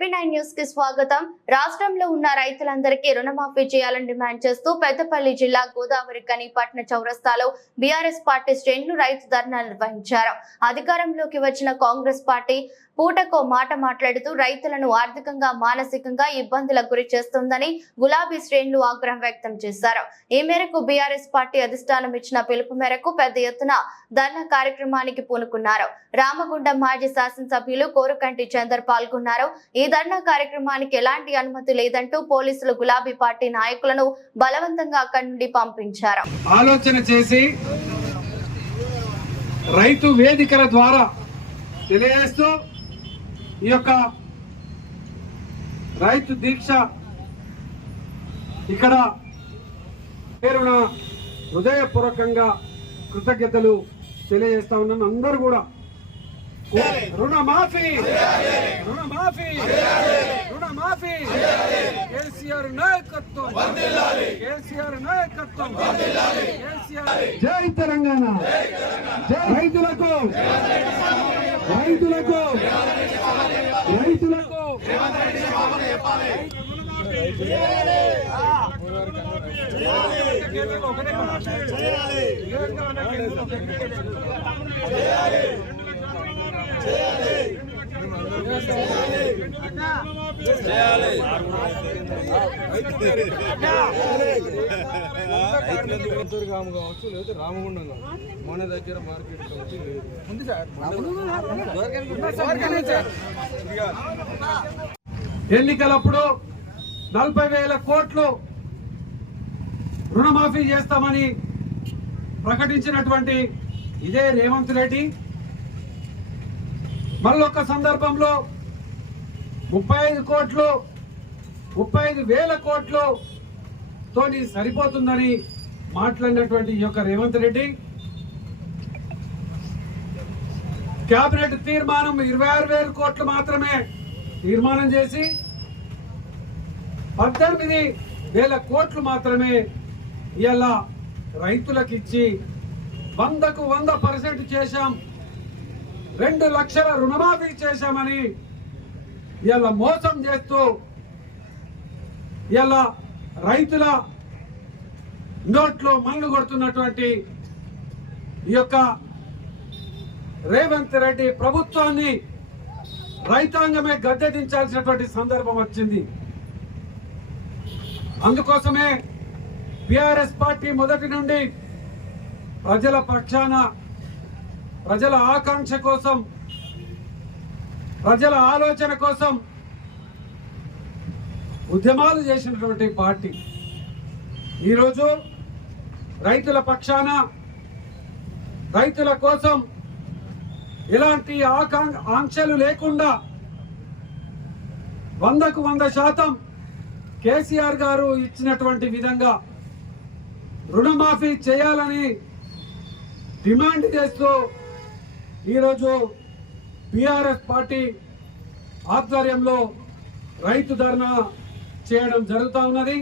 ZP nine న్యూస్కి స్వాగతం. రాష్ట్రంలో ఉన్న రైతులందరికీ రుణమాఫీ చేయాలని డిమాండ్ చేస్తూ పెద్దపల్లి జిల్లా గోదావరి కనీపట్న చౌరస్తాలో బీఆర్ఎస్ పార్టీ శ్రేణులు రైతు ధర్నా నిర్వహించారు. అధికారంలోకి వచ్చిన కాంగ్రెస్ పార్టీ పూటకో మాట మాట్లాడుతూ రైతులను ఆర్థికంగా మానసికంగా ఇబ్బందులకు గురి చేస్తుందని గులాబీ శ్రేణులు ఆగ్రహం వ్యక్తం చేశారు. ఈ మేరకు బీఆర్ఎస్ పార్టీ అధిష్టానం ఇచ్చిన పిలుపు మేరకు పెద్ద ఎత్తున ధర్నా కార్యక్రమానికి పూనుకున్నారు. రామగుండం మాజీ శాసనసభ్యులు కోరుకంటి చందర్ పాల్గొన్నారు. ఈ ధర్నా కార్యక్రమానికి ఎలాంటి అనుమతి లేదంటూ పోలీసులు గులాబీ పార్టీ నాయకులను బలవంతంగా అక్కడి నుండి పంపించారు. ఆలోచన చేసి రైతు వేదికల ద్వారా తెలియజేస్తూ ఈ యొక్క రైతు దీక్ష ఇక్కడ పేరున హృదయపూర్వకంగా కృతజ్ఞతలు తెలియజేస్తా ఉన్నాను. అందరూ కూడా రుణమాఫీ. రుణమాఫీ. రుణమాఫీ. కేసీఆర్ నాయకత్వం. కేసీఆర్ నాయకత్వం. కేసీఆర్ జై తెలంగాణ. రైతులకు. రైతులకు. రైతులకు. గుంటూరు గ్రామం కావచ్చు లేదా రామగుండం కావచ్చు మన దగ్గర మార్కెట్ కావచ్చు లేదు ఉంది సార్ ఎన్నికలప్పుడు నలభై వేల కోట్లు రుణమాఫీ చేస్తామని ప్రకటించినటువంటి ఇదే రేవంత్ రెడ్డి మళ్ళొక సందర్భంలో ముప్పై ఐదు కోట్లు ముప్పై ఐదు వేల కోట్లు తోని సరిపోతుందని మాట్లాడినటువంటి ఈ యొక్క రేవంత్ రెడ్డి. కేబినెట్ తీర్మానం ఇరవై ఆరు వేల కోట్లు మాత్రమే తీర్మానం చేసి పద్దెనిమిది వేల కోట్లు మాత్రమే ఇలా రైతులకు ఇచ్చి వందకు వంద పర్సెంట్ చేశాం. రెండు లక్షల రుణమాఫీ చేశామని ఇలా మోసం చేస్తూ ఇలా రైతుల నోట్లో మన్ను కొడుతున్నటువంటి ఈ యొక్క రేవంత్ రెడ్డి ప్రభుత్వాన్ని రైతాంగమే గద్దెదించాల్సినటువంటి సందర్భం వచ్చింది. అందుకోసమే బీఆర్ఎస్ పార్టీ మొదటి నుండి ప్రజల పక్షాన ప్రజల ఆకాంక్ష కోసం ప్రజల ఆలోచన కోసం ఉద్యమాలు చేసినటువంటి పార్టీ. ఈరోజు రైతుల పక్షాన రైతుల కోసం ఎలాంటి ఆకాం ఆంక్షలు లేకుండా వందకు వంద శాతం కేసీఆర్ గారు ఇచ్చినటువంటి విధంగా రుణమాఫీ చేయాలని డిమాండ్ చేస్తూ ఈరోజు బీఆర్ఎస్ పార్టీ ఆధ్వర్యంలో రైతు ధర్నా చేయడం జరుగుతూ ఉన్నది.